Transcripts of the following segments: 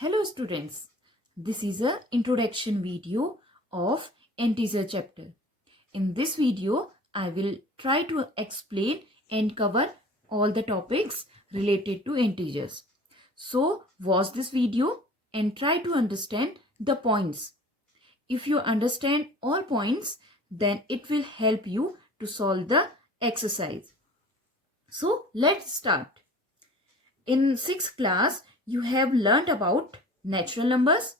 Hello students, this is a introduction video of integer chapter. In this video, I will try to explain and cover all the topics related to integers. So watch this video and try to understand the points. If you understand all points, then it will help you to solve the exercise. So let's start. In 6th class, you have learned about natural numbers,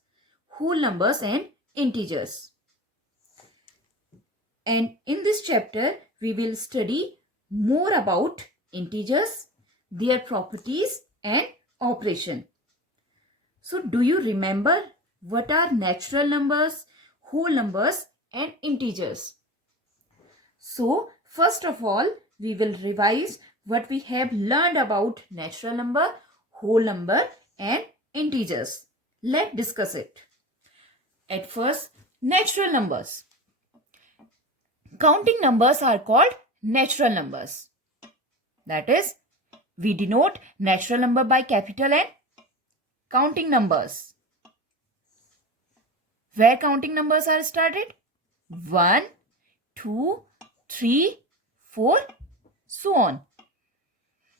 whole numbers and integers. And in this chapter, we will study more about integers, their properties and operation. So do you remember what are natural numbers, whole numbers and integers? So first of all, we will revise what we have learned about natural number, whole number and integers. Let's discuss it. At first, natural numbers. Counting numbers are called natural numbers. That is, we denote natural number by capital N. Counting numbers. Where counting numbers are started? 1, 2, 3, 4, so on.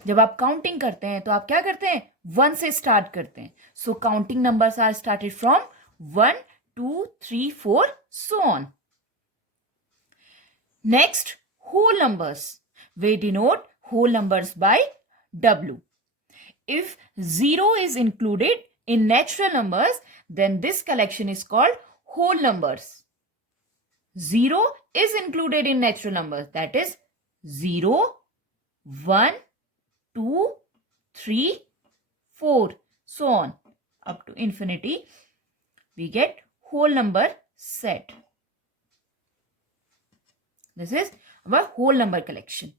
जब आप counting करते हैं तो आप क्या करते हैं? 1 से स्टार्ट करते हैं. So counting numbers are started from 1, 2, 3, 4, so on. Next, whole numbers. We denote whole numbers by W. If 0 is included in natural numbers, then this collection is called whole numbers. 0 is included in natural numbers. That is 0, 1, 2, 3, 4, so on. Up to infinity, we get whole number set. This is our whole number collection.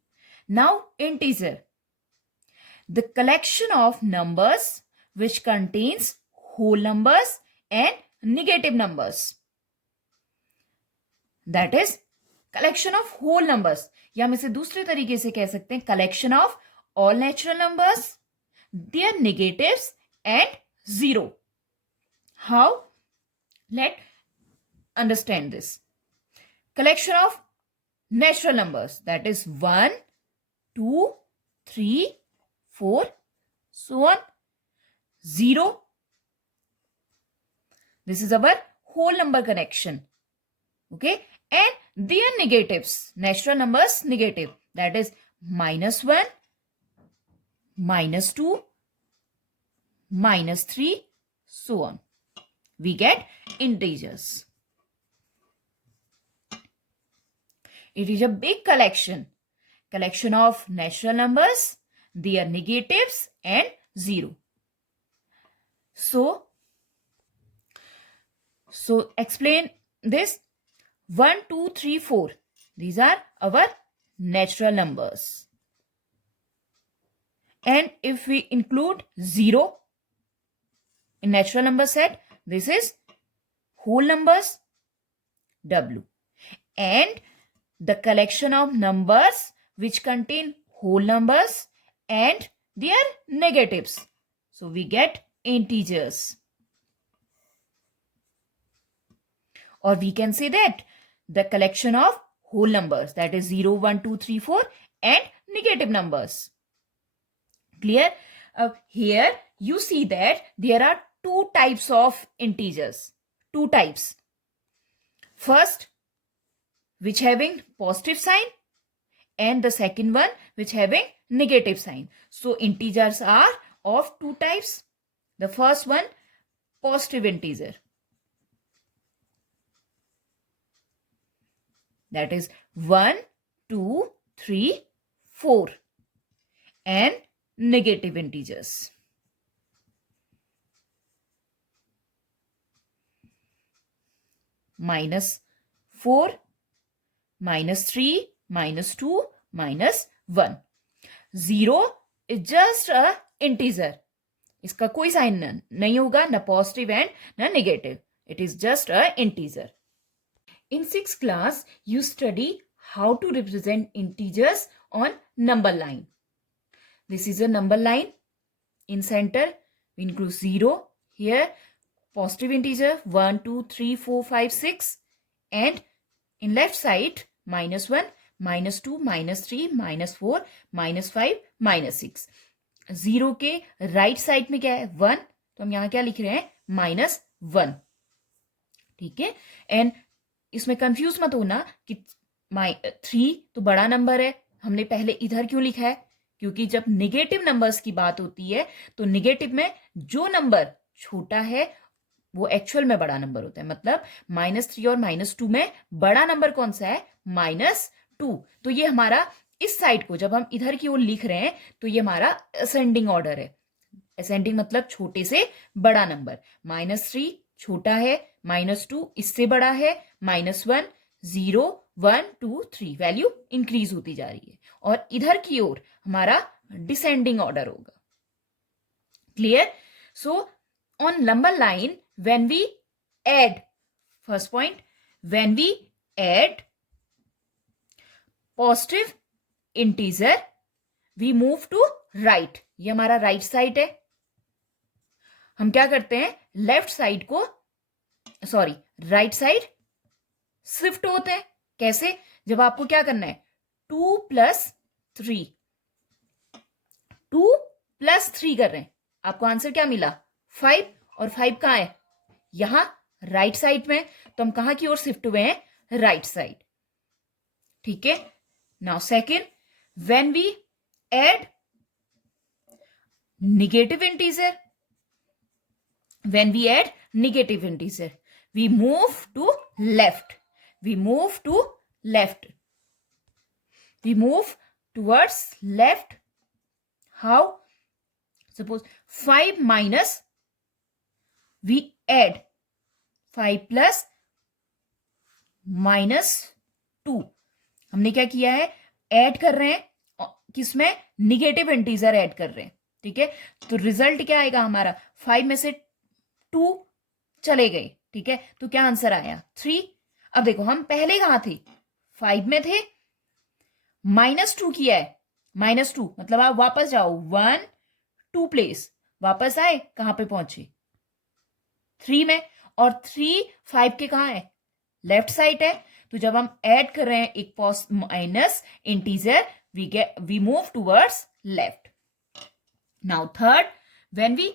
Now, integer. The collection of numbers which contains whole numbers and negative numbers. That is collection of whole numbers. या हम इसे दूसरे तरीके से कह सकते हैं collection of all natural numbers, their negatives and 0. How? Let's understand this. Collection of natural numbers, that is 1, 2, 3, 4, so on. 0. This is our whole number connection. Okay. And their negatives, natural numbers negative, that is -1, -2, -3, so on. We get integers. It is a big collection of natural numbers, their negatives and 0. So explain this. 1, 2, 3, 4. These are our natural numbers. And if we include 0 in natural number set, this is whole numbers W. And the collection of numbers which contain whole numbers and their negatives. So we get integers. Or we can say that the collection of whole numbers, that is 0, 1, 2, 3, 4 and negative numbers. Clear? Here you see that there are two types of integers. Two types. First, which having positive sign, and the second one which having negative sign. So integers are of two types. The first one, positive integer. That is 1, 2, 3, 4. And negative integers. -4, -3, -2, -1. 0 is just a integer. इसका कोई sign नहीं होगा, ना positive and ना negative. It is just a integer. In 6th class, you study how to represent integers on number line. This is a number line. In center, we include 0. here positive integer 1 2 3 4 5 6 and in left side -1 -2 -3 -4 -5 -6. 0 के right side में क्या है 1, तो हम यहां क्या लिख रहे हैं -1. ठीक है. एंड इसमें कंफ्यूज मत होना कि 3 तो बड़ा नंबर है, हमने पहले इधर क्यों लिखा है, क्योंकि जब निगेटिव नंबर्स की बात होती है तो निगेटिव में जो नंबर छोटा है वो एक्चुअल में बड़ा नंबर होता है. मतलब -3 और -2 में बड़ा नंबर कौन सा है -2. तो ये हमारा इस साइड को जब हम इधर की ओर लिख रहे हैं तो ये हमारा असेंडिंग ऑर्डर है. असेंडिंग मतलब छोटे से बड़ा नंबर. -3 छोटा है, -2 इससे बड़ा है, -1 0 1 2 3 वैल्यू इंक्रीज होती जा रही है. और इधर की ओर हमारा डिसेंडिंग ऑर्डर होगा. Clear. So on number line when we add, first point, when we add positive integer we move to right. ये हमारा राइट साइड है. हम क्या करते हैं लेफ्ट साइड को राइट साइड शिफ्ट होते हैं. कैसे? जब आपको क्या करना है 2 + 3 कर रहे हैं, आपको आंसर क्या मिला 5. और 5 कहां है यहां राइट साइड में, तो हम कहां की ओर शिफ्ट हुए हैं राइट साइड. ठीक है. Now second, when we add negative integer, we move to left. We move towards left. How? Suppose 5 minus, we add 5 plus -2. हमने क्या किया है ऐड कर रहे हैं किसमें निगेटिव इंटीजर ऐड कर रहे हैं. ठीक है. तो रिजल्ट क्या आएगा हमारा 5 में से 2 चले गए. ठीक है. तो क्या आंसर आया 3. अब देखो हम पहले कहां थे 5 में थे, -2 किया है. -2 मतलब आप वापस जाओ 1 2 प्लेस, वापस आए कहां पे पहुंचे 3 में. और 3 5 के कहां है लेफ्ट साइड है. तो जब हम ऐड कर रहे हैं एक minus integer we move towards left. Now third, when we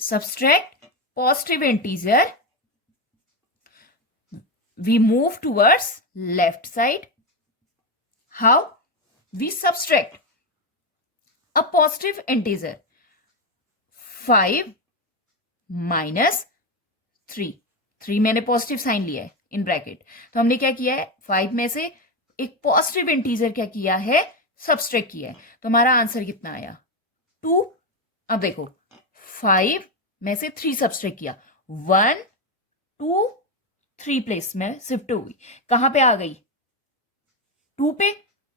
subtract, positive integer we move towards left side. How? We subtract a positive integer 5 minus 3 मैंने पॉजिटिव साइन लिया है इन ब्रैकेट. तो हमने क्या किया है 5 में से एक पॉजिटिव इंटीजर क्या किया है सब्सट्रैक्ट किया है. तो हमारा आंसर कितना आया 2. अब देखो 5 में से 3 सब्सट्रैक्ट किया 1 2 3 प्लेस में शिफ्ट हुई. कहां पे आ गई 2 पे.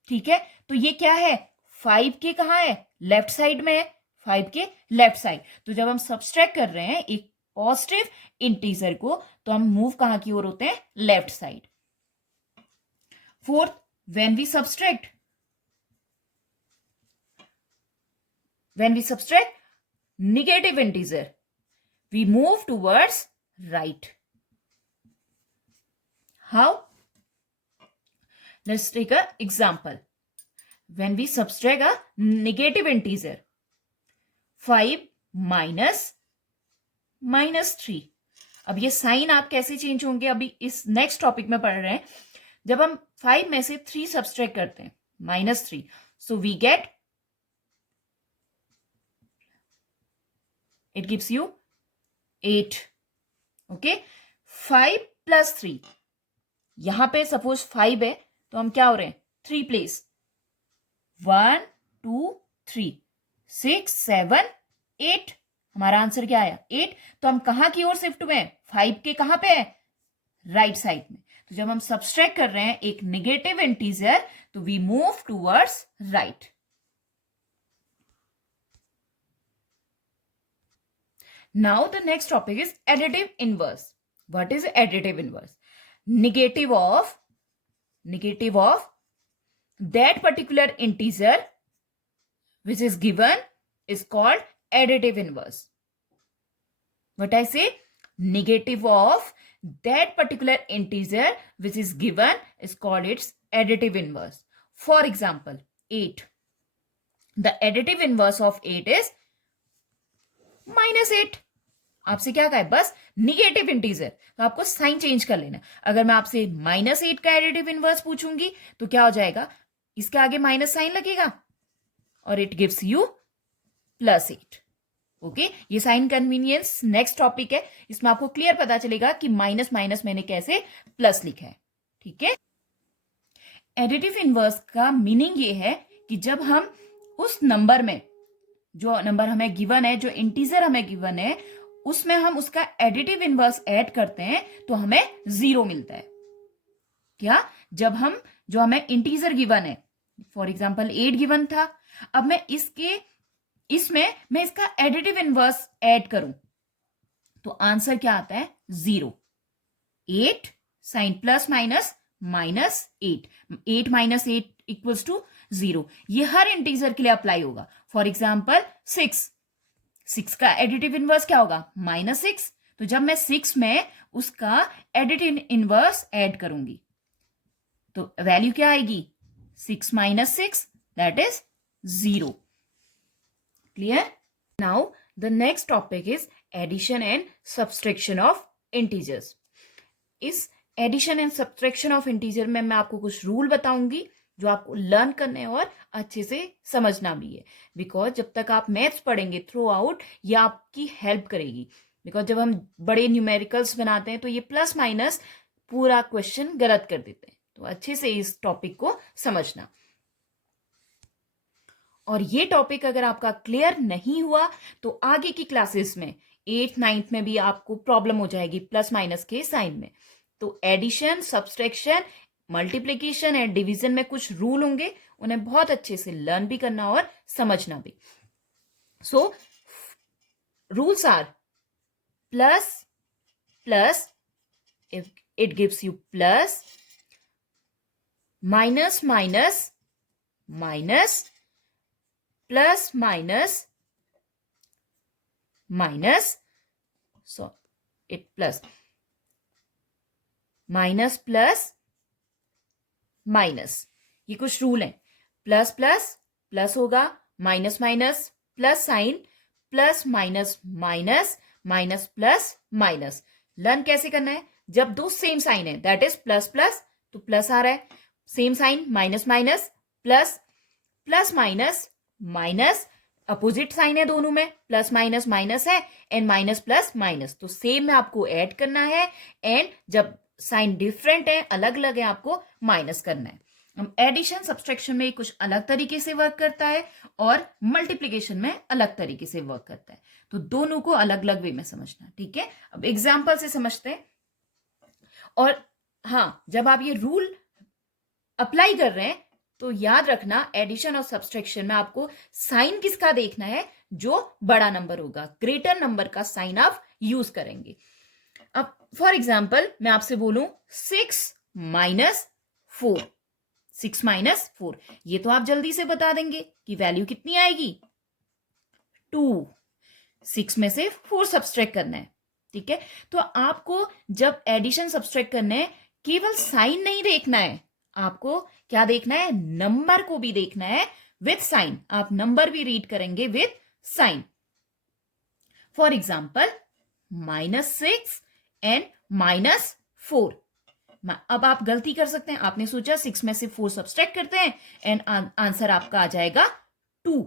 ठीक है. तो ये क्या है 5 के कहां है लेफ्ट साइड में है, 5 के लेफ्ट साइड. तो जब हम सब्सट्रैक्ट कर रहे हैं एक पॉजिटिव इंटीजर को तो हम मूव कहां की ओर होते हैं left side. Fourth, when we subtract negative integer we move towards right. How? Let's take an example. When we subtract a negative integer 5 minus -3. अब ये साइन आप कैसे चेंज होंगे अभी इस नेक्स्ट टॉपिक में पढ़ रहे हैं. जब हम 5 में से 3 सब्सट्रैक्ट करते हैं -3, so we get, it gives you 8. Okay. 5 plus 3, यहां पे सपोज 5 है तो हम क्या हो रहे हैं 3 प्लेस 1 2 3 6 7 8. हमारा आंसर क्या आया 8. तो हम कहां की ओर शिफ्ट हुए हैं 5 के कहां पे है राइट साइड में. तो जब हम सब्सट्रैक्ट कर रहे हैं एक नेगेटिव इंटीजर तो we move towards right. Now the next topic is additive inverse. What is additive inverse? Negative of that particular integer which is given is called additive inverse. What I say? Negative of that particular integer which is given is called its additive inverse. For example, 8. The additive inverse of 8 is -8. आपसे क्या कहा है? बस negative integer, तो आपको sign change कर लेना. अगर मैं आपसे -8 का एडिटिव इनवर्स पूछूंगी तो क्या हो जाएगा? इसके आगे माइनस साइन लगेगा और इट गिव्स यू +8. ओके, ये साइन कन्वीनियंस नेक्स्ट टॉपिक है. इसमें आपको क्लियर पता चलेगा कि माइनस माइनस मैंने कैसे प्लस लिखा है. ठीक है. एडिटिव इनवर्स का मीनिंग ये है कि जब हम उस नंबर में, जो नंबर हमें गिवन है, जो इंटीजर हमें गिवन है, उसमें हम उसका एडिटिव इनवर्स ऐड करते हैं तो हमें 0 मिलता है. क्या? जब हम, जो हमें इंटीजर गिवन है, फॉर एग्जाम्पल 8 गिवन था, अब मैं इसमें मैं इसका एडिटिव इनवर्स ऐड करूं तो आंसर क्या आता है? 0. 8 sign plus minus -8. 8 - 8 equals to 0. ये हर इंटीजर के लिए अप्लाई होगा. फॉर एग्जाम्पल 6 का एडिटिव इनवर्स क्या होगा? -6. तो जब मैं 6 में उसका एडिटिव इनवर्स ऐड करूंगी तो वैल्यू क्या आएगी? 6 - 6 that is 0. Clear? Now the next topic is addition and subtraction of integers. इस addition and subtraction of integer में मैं आपको कुछ रूल बताऊंगी जो आपको लर्न करने और अच्छे से समझना भी है. बिकॉज जब तक आप मैथ्स पढ़ेंगे थ्रू आउट, ये आपकी हेल्प करेगी. बिकॉज जब हम बड़े न्यूमेरिकल्स बनाते हैं तो ये प्लस माइनस पूरा क्वेश्चन गलत कर देते हैं. तो अच्छे से इस टॉपिक को समझना. और ये टॉपिक अगर आपका क्लियर नहीं हुआ तो आगे की क्लासेस में 8th 9th में भी आपको प्रॉब्लम हो जाएगी प्लस माइनस के साइन में. तो addition, subtraction, multiplication and division में कुछ रूल होंगे, उन्हें बहुत अच्छे से लर्न भी करना और समझना भी. So rules are plus plus if it gives you plus, minus minus minus, plus minus minus, so it plus, minus plus minus, ये कुछ रूल है. प्लस प्लस प्लस होगा, minus minus plus sign, plus minus minus, minus plus minus. Learn कैसे करना है? जब दो same sign है, दैट इज प्लस प्लस, तो प्लस आ रहा है. Same sign minus minus plus, plus minus minus, opposite sign है दोनों में, प्लस माइनस माइनस है एंड माइनस प्लस माइनस, तो सेम में आपको ऐड करना है. एंड जब साइन डिफरेंट है, अलग अलग है, आपको माइनस करना है. एडिशन सब्सट्रैक्शन में कुछ अलग तरीके से वर्क करता है और मल्टीप्लिकेशन में अलग तरीके से वर्क करता है. तो दोनों को अलग अलग वे में समझना. ठीक है, अब एग्जाम्पल से समझते हैं. और हाँ, जब आप ये रूल अप्लाई कर रहे हैं तो याद रखना, एडिशन और सब्सट्रैक्शन में आपको साइन किसका देखना है? जो बड़ा नंबर होगा, ग्रेटर नंबर का साइन आप यूज करेंगे. अब फॉर एग्जाम्पल मैं आपसे बोलूं 6 माइनस 4, 6 माइनस 4, ये तो आप जल्दी से बता देंगे कि वैल्यू कितनी आएगी? 2. 6 में से 4 सब्सट्रैक्ट करना है. ठीक है, तो आपको जब एडिशन सब्सट्रैक्ट करना है, केवल साइन नहीं देखना है, आपको क्या देखना है? नंबर को भी देखना है विथ साइन. आप नंबर भी रीड करेंगे with sign. For example -6 and -4. अब आप गलती कर सकते हैं, आपने सोचा 6 में से 4 सब्सट्रैक्ट करते हैं एंड आंसर आपका आ जाएगा 2.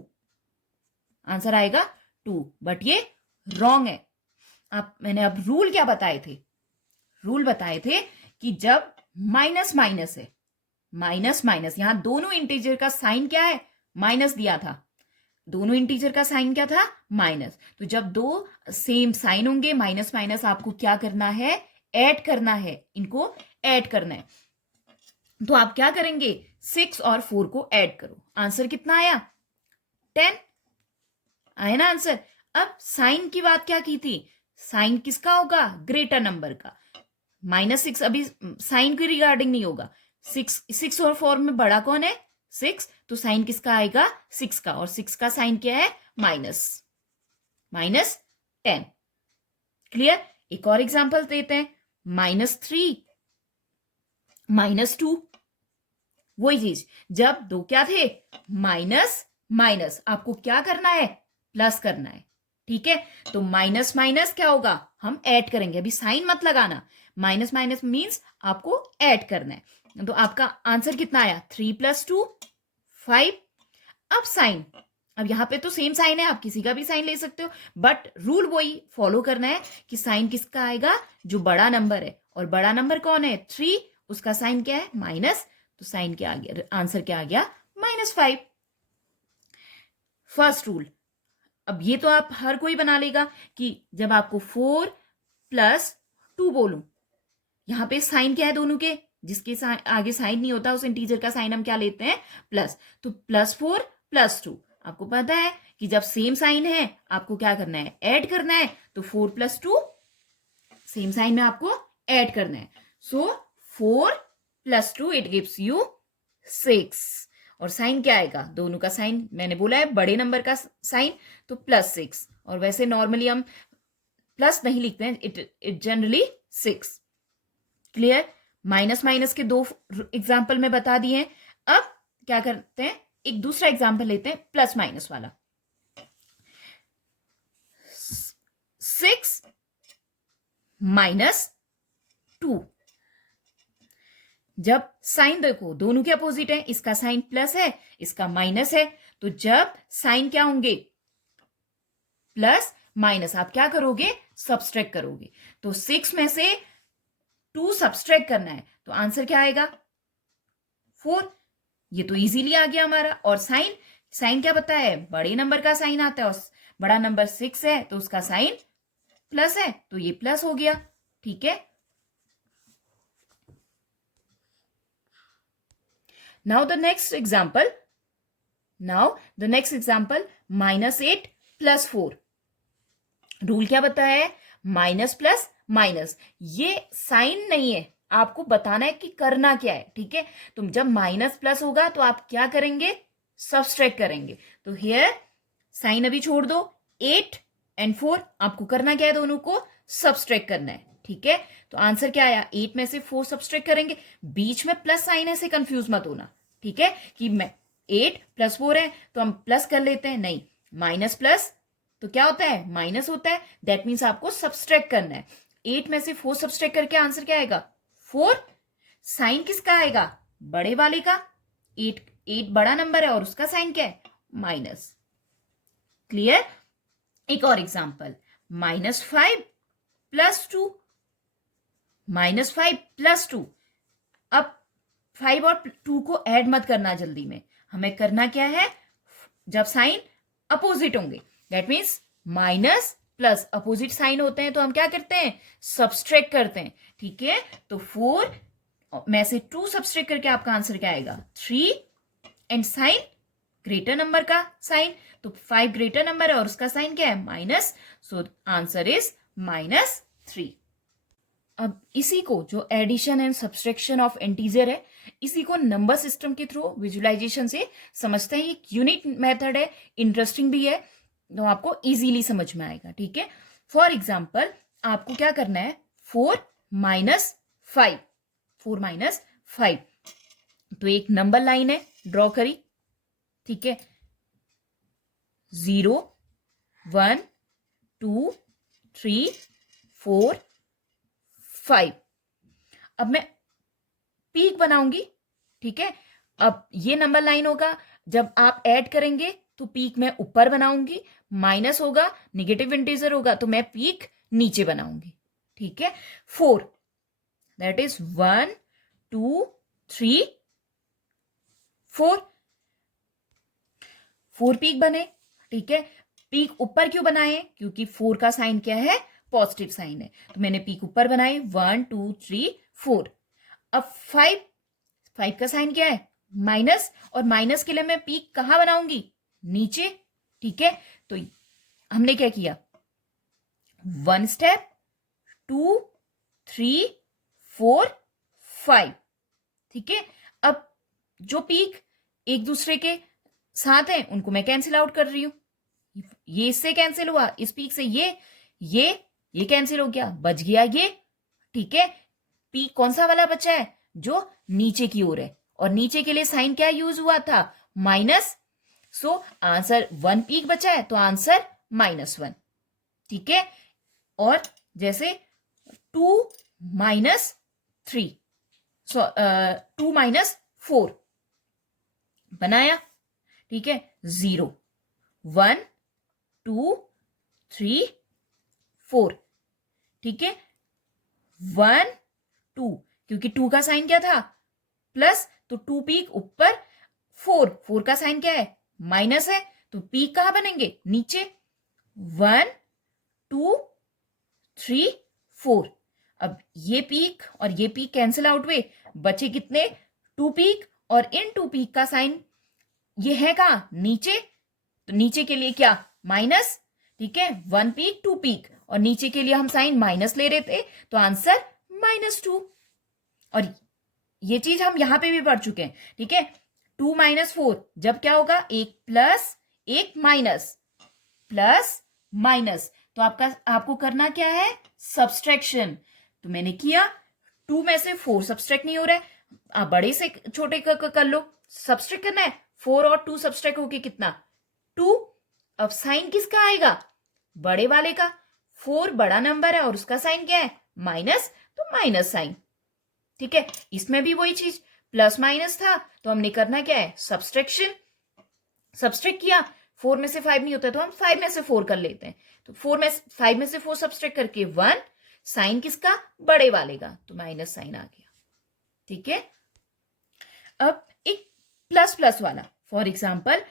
आंसर आएगा 2, बट ये रॉन्ग है. मैंने अब रूल क्या बताए थे? रूल बताए थे कि जब माइनस माइनस है, माइनस माइनस, यहां दोनों इंटीजर का साइन क्या है? माइनस दिया था. दोनों इंटीजर का साइन क्या था? माइनस. तो जब दो सेम साइन होंगे, माइनस माइनस, आपको क्या करना है? ऐड करना है, इनको ऐड करना है. तो आप क्या करेंगे? 6 और 4 को ऐड करो. आंसर कितना आया? 10 आया ना आंसर. अब साइन की बात क्या की थी? साइन किसका होगा? ग्रेटर नंबर का. -6 अभी साइन के रिगार्डिंग नहीं होगा. 6 और 4 में बड़ा कौन है? 6, तो साइन किसका आएगा 6 का, और 6 का साइन क्या है -10। क्लियर। एक और एग्जांपल देते हैं, -3 -2, वही चीज, जब दो क्या थे माइनस माइनस, आपको क्या करना है प्लस करना है, ठीक है। तो माइनस माइनस क्या होगा, हम ऐड करेंगे, अभी साइन मत लगाना, माइनस माइनस मीन्स आपको ऐड करना है। तो आपका आंसर कितना आया 3 + 2 5। अब साइन, अब यहां पे तो सेम साइन है, आप किसी का भी साइन ले सकते हो, बट रूल वही फॉलो करना है कि साइन किसका आएगा जो बड़ा नंबर है, और बड़ा नंबर कौन है 3, उसका साइन क्या है माइनस, तो साइन क्या आ गया, आंसर क्या आ गया -5। First rule. अब ये तो आप हर कोई बना लेगा कि जब आपको 4 + 2 बोलूं, यहां पे साइन क्या है दोनों के, जिसके आगे साइन नहीं होता उस इंटीजर का साइन हम क्या लेते हैं प्लस, तो +4 + 2, आपको पता है कि जब सेम साइन है आपको क्या करना है ऐड करना है, तो 4 + 2 सेम साइन में आपको ऐड करना है, सो 4 + 2 इट गिव्स यू 6, और साइन क्या आएगा, दोनों का साइन मैंने बोला है बड़े नंबर का साइन, तो +6, और वैसे नॉर्मली हम प्लस नहीं लिखते हैं, it generally 6। Clear. Minus minus के 2 एग्जाम्पल में बता दिए हैं। अब क्या करते हैं, एक दूसरा एग्जाम्पल लेते हैं प्लस माइनस वाला। 6 - 2, जब साइन देखो दोनों के अपोजिट है, इसका साइन प्लस है, इसका माइनस है, तो जब साइन क्या होंगे प्लस माइनस, आप क्या करोगे सब्सट्रैक्ट करोगे, तो 6 में से 2 सब्सट्रैक्ट करना है, तो आंसर क्या आएगा 4। ये तो इजीली आ गया हमारा। और साइन, साइन क्या पता है बड़े नंबर का साइन आता है, और बड़ा नंबर 6 है तो उसका साइन प्लस है, तो ये प्लस हो गया, ठीक है। Now the next example, -8 + 4। Rule क्या बताया है, माइनस प्लस माइनस, ये साइन नहीं है, आपको बताना है कि करना क्या है, ठीक है। तो जब माइनस प्लस होगा तो आप क्या करेंगे सब्सट्रैक्ट करेंगे, तो हियर साइन अभी छोड़ दो, 8 और 4 आपको करना क्या है, दोनों को सब्सट्रैक्ट करना है, ठीक है। तो आंसर क्या आया, 8 में से 4 सब्सट्रैक्ट करेंगे, बीच में प्लस साइन है, से कंफ्यूज मत होना, ठीक है, कि मैं 8 + 4 है तो हम प्लस कर लेते हैं, नहीं, माइनस प्लस तो क्या होता है माइनस होता है, दैट मीन्स आपको सब्सट्रैक्ट करना है। 8 में से 4 सब्सट्रैक्ट करके आंसर क्या आएगा 4। साइन किसका आएगा बड़े वाले का, 8 बड़ा नंबर है और उसका साइन क्या है माइनस। क्लियर। एक और एग्जांपल, -5 + 2, -5 + 2। अब 5 और 2 को ऐड मत करना जल्दी में, हमें करना क्या है, जब साइन अपोजिट होंगे, that means minus plus opposite sign होते हैं तो हम क्या करते हैं सब्सट्रैक्ट करते हैं, ठीक है। तो 4 में से 2 सब्सट्रैक्ट करके आपका आंसर क्या आएगा 3, एंड साइन ग्रेटर नंबर का साइन, तो 5 ग्रेटर नंबर है और उसका साइन क्या है माइनस, सो आंसर इज -3। अब इसी को जो addition and subtraction of integer है, इसी को नंबर सिस्टम के थ्रू विजुअलाइजेशन से समझते हैं। एक यूनिक मेथड है, इंटरेस्टिंग भी है, तो आपको इजीली समझ में आएगा, ठीक है। फॉर एग्जाम्पल आपको क्या करना है 4 - 5, 4 - 5, तो एक नंबर लाइन है ड्रॉ करी, ठीक है, 0 1 2 3 4 5। अब मैं पीक बनाऊंगी, ठीक है। अब ये नंबर लाइन होगा, जब आप ऐड करेंगे तो पीक मैं ऊपर बनाऊंगी, माइनस होगा निगेटिव इंटीजर होगा तो मैं पीक नीचे बनाऊंगी, ठीक है। 4 दैट इज 1 2 3 4, 4 पीक बने, ठीक है। पीक ऊपर क्यों बनाए, क्योंकि 4 का साइन क्या है पॉजिटिव साइन है, तो मैंने पीक ऊपर बनाई 1 2 3 4। अब 5 का साइन क्या है माइनस, और माइनस के लिए मैं पीक कहां बनाऊंगी नीचे, ठीक है। तो हमने क्या किया 1 स्टेप 2 3 4 5, ठीक है। अब जो पीक एक दूसरे के साथ हैं उनको मैं कैंसिल आउट कर रही हूं। ये इससे कैंसिल हुआ, इस पीक से ये कैंसिल हो गया, बच गया ये। ठीक है, पीक कौन सा वाला बचा है, जो नीचे की ओर है, और नीचे के लिए साइन क्या यूज हुआ था, माइनस। सो आंसर 1 पीक बचा है तो आंसर -1। ठीक है, और जैसे 2 -3, 2 -4 बनाया। ठीक है, 0 1 2 3 4। ठीक है, 1 2, क्योंकि 2 का साइन क्या था, प्लस, तो 2 पीक ऊपर, 4 का साइन क्या है, माइनस है, तो पीक कहां बनेंगे, नीचे। 1 2 3 4। अब ये पीक और ये पीक कैंसिल आउट हुए, बचे कितने, 2 पीक, और इन 2 पीक का साइन ये है कहां, नीचे, तो नीचे के लिए क्या, माइनस। ठीक है, 1 पीक 2 पीक, और नीचे के लिए हम साइन माइनस ले रहे थे, तो आंसर -2। और ये चीज हम यहां पे भी पढ़ चुके हैं। ठीक है, 2 -4 जब क्या होगा, एक प्लस एक माइनस, प्लस माइनस, तो आपको करना क्या है, सब्सट्रैक्शन। तो मैंने किया, 2 में से 4 सब्सट्रैक्ट नहीं हो रहा है, आप बड़े से छोटे कर लो, सब्सट्रैक्ट करना है, 4 और 2 सब्सट्रैक्ट होके कितना, 2। अब साइन किसका आएगा, बड़े वाले का, 4 बड़ा नंबर है और उसका साइन क्या है, माइनस, तो माइनस साइन। ठीक है, इसमें भी वही चीज, प्लस माइनस था, तो हमने करना क्या है, सब्सट्रैक्शन। सब्सट्रैक्ट किया, 4 में से 5 नहीं होता तो हम 5 में से 4 कर लेते हैं, तो 5 में से 4 सब्सट्रैक्ट करके 1, साइन किसका, बड़े वाले का, तो माइनस साइन आ गया। ठीक है, अब एक प्लस प्लस वाला, फॉर एग्जाम्पल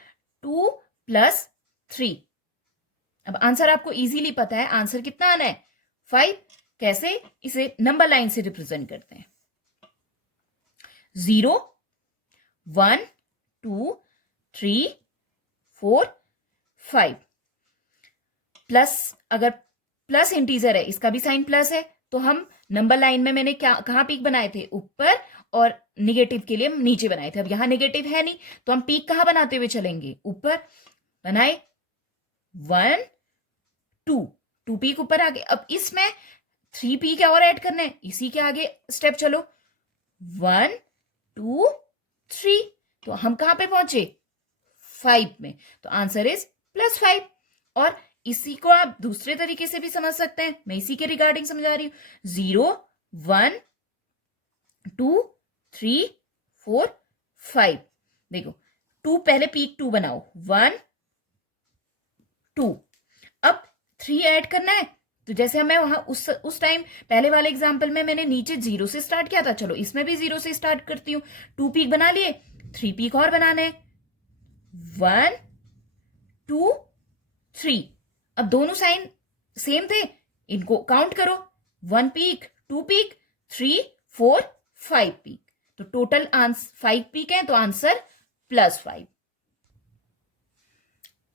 2 + 3। अब आंसर आपको इजीली पता है, आंसर कितना आना है, 5। कैसे, इसे नंबर लाइन से रिप्रेजेंट करते हैं, 0 1 2 3 4 5। प्लस, अगर प्लस इंटीजर है, इसका भी साइन प्लस है, तो हम नंबर लाइन में मैंने क्या कहां पीक बनाए थे, ऊपर, और निगेटिव के लिए नीचे बनाए थे। अब यहां निगेटिव है नहीं, तो हम पीक कहां बनाते हुए चलेंगे, ऊपर बनाए, 1 2 पीक ऊपर आ गए। अब इसमें 3 पीक और ऐड करना है, इसी के आगे स्टेप चलो, 1 2 3, तो हम कहां पे पहुंचे, 5 में, तो आंसर इज +5। और इसी को आप दूसरे तरीके से भी समझ सकते हैं, मैं इसी के रिगार्डिंग समझा रही हूं, 0 1 2 3 4 5। देखो, 2 पहले पीक 2 बनाओ, 1 2। अब 3 ऐड करना है, तो जैसे हमें वहां उस टाइम पहले वाले एग्जांपल में मैंने नीचे 0 से स्टार्ट किया था, चलो इसमें भी 0 से स्टार्ट करती हूं। 2 पीक बना लिए, 3 पीक और बनाने हैं, 1 2 3। अब दोनों साइन सेम थे, इनको काउंट करो, 1 पीक 2 पीक 3 4 5 पीक, तो टोटल 5 पीक है, तो आंसर +5।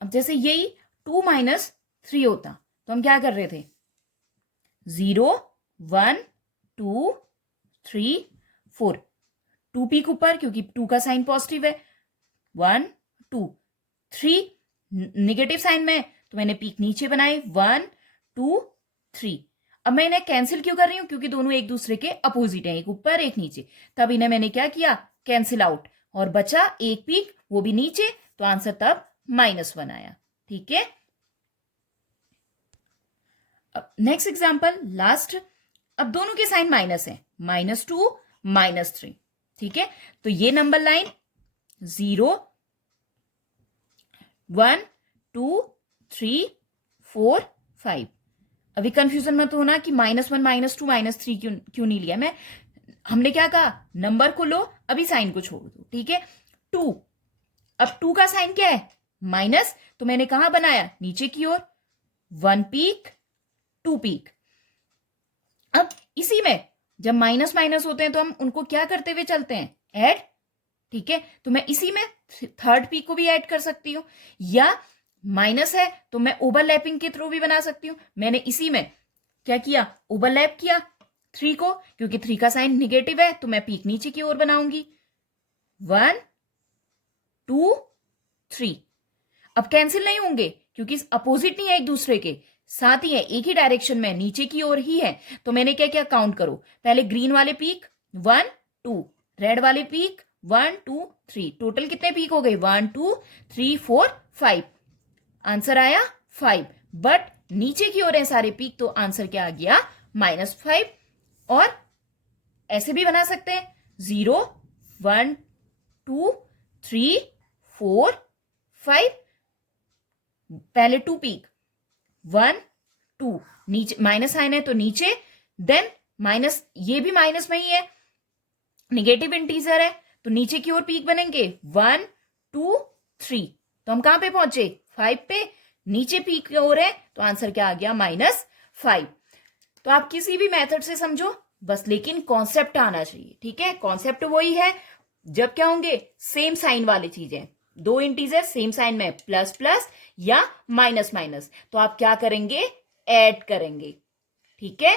अब जैसे यही 2 - 3 होता, तो हम क्या कर रहे थे, 0 1 2 3 4, 2 पीक ऊपर, क्योंकि 2 का साइन पॉजिटिव है, 1 2 3 निगेटिव साइन में, तो मैंने पीक नीचे बनाए, 1 2 3। अब मैं इन्हें कैंसिल क्यों कर रही हूं, क्योंकि दोनों एक दूसरे के अपोजिट हैं, एक ऊपर एक नीचे, तब इन्हें मैंने क्या किया, कैंसिल आउट, और बचा एक पीक, वो भी नीचे, तो आंसर तब -1 आया। ठीक है, अब नेक्स्ट एग्जांपल, लास्ट। अब दोनों के साइन माइनस है, -2 -3। ठीक है, तो ये नंबर लाइन 0 1 2 3 4 5। अभी कंफ्यूजन मत होना कि -1 -2 -3 क्यों नहीं लिया मैं, हमने क्या कहा, नंबर को लो, अभी साइन को छोड़ दो। ठीक है, 2, अब 2 का साइन क्या है, माइनस, तो मैंने कहां बनाया, नीचे की ओर, 1 पीक 2 पीक। अब इसी में जब माइनस माइनस होते हैं तो हम उनको क्या करते हुए चलते हैं, ऐड। ठीक है, तो मैं इसी में 3rd पीक को भी ऐड कर सकती हूं, या माइनस है तो मैं ओवरलैपिंग के थ्रू भी बना सकती हूं। मैंने इसी में क्या किया, ओवरलैप किया 3 को, क्योंकि 3 का साइन निगेटिव है, तो मैं पीक नीचे की ओर बनाऊंगी, 1 2 3। अब कैंसिल नहीं होंगे क्योंकि अपोजिट नहीं है एक दूसरे के, साथ ही है, एक ही डायरेक्शन में, नीचे की ओर ही है। तो मैंने क्या क्या काउंट करो, पहले ग्रीन वाले पीक 1 2, रेड वाले पीक 1 2 3, टोटल कितने पीक हो गए 1 2 3 4 5। आंसर आया 5, बट नीचे की ओर है सारे पीक, तो आंसर क्या आ गया -5। और ऐसे भी बना सकते हैं 0 1 2 3 4 5, पहले 2 पीक 1 2, नीचे माइनस साइन है तो नीचे, देन माइनस, ये भी माइनस में ही है, निगेटिव इंटीजर है तो नीचे की ओर पीक बनेंगे 1 2 3। तो हम कहां पे पहुंचे 5 पे, नीचे पीक की ओर है तो आंसर क्या आ गया -5। तो आप किसी भी मेथड से समझो बस, लेकिन कॉन्सेप्ट आना चाहिए, ठीक है। कॉन्सेप्ट वही है, जब क्या होंगे सेम साइन वाली चीजें, दो इंटीजर सेम साइन में, प्लस प्लस या माइनस माइनस, तो आप क्या करेंगे ऐड करेंगे, ठीक है।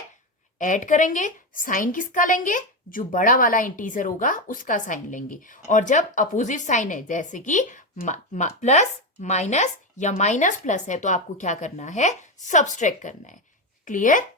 ऐड करेंगे, साइन किसका लेंगे, जो बड़ा वाला इंटीजर होगा उसका साइन लेंगे। और जब अपोजिट साइन है, जैसे कि प्लस माइनस या माइनस प्लस है, तो आपको क्या करना है, सब्सट्रैक्ट करना है। क्लियर।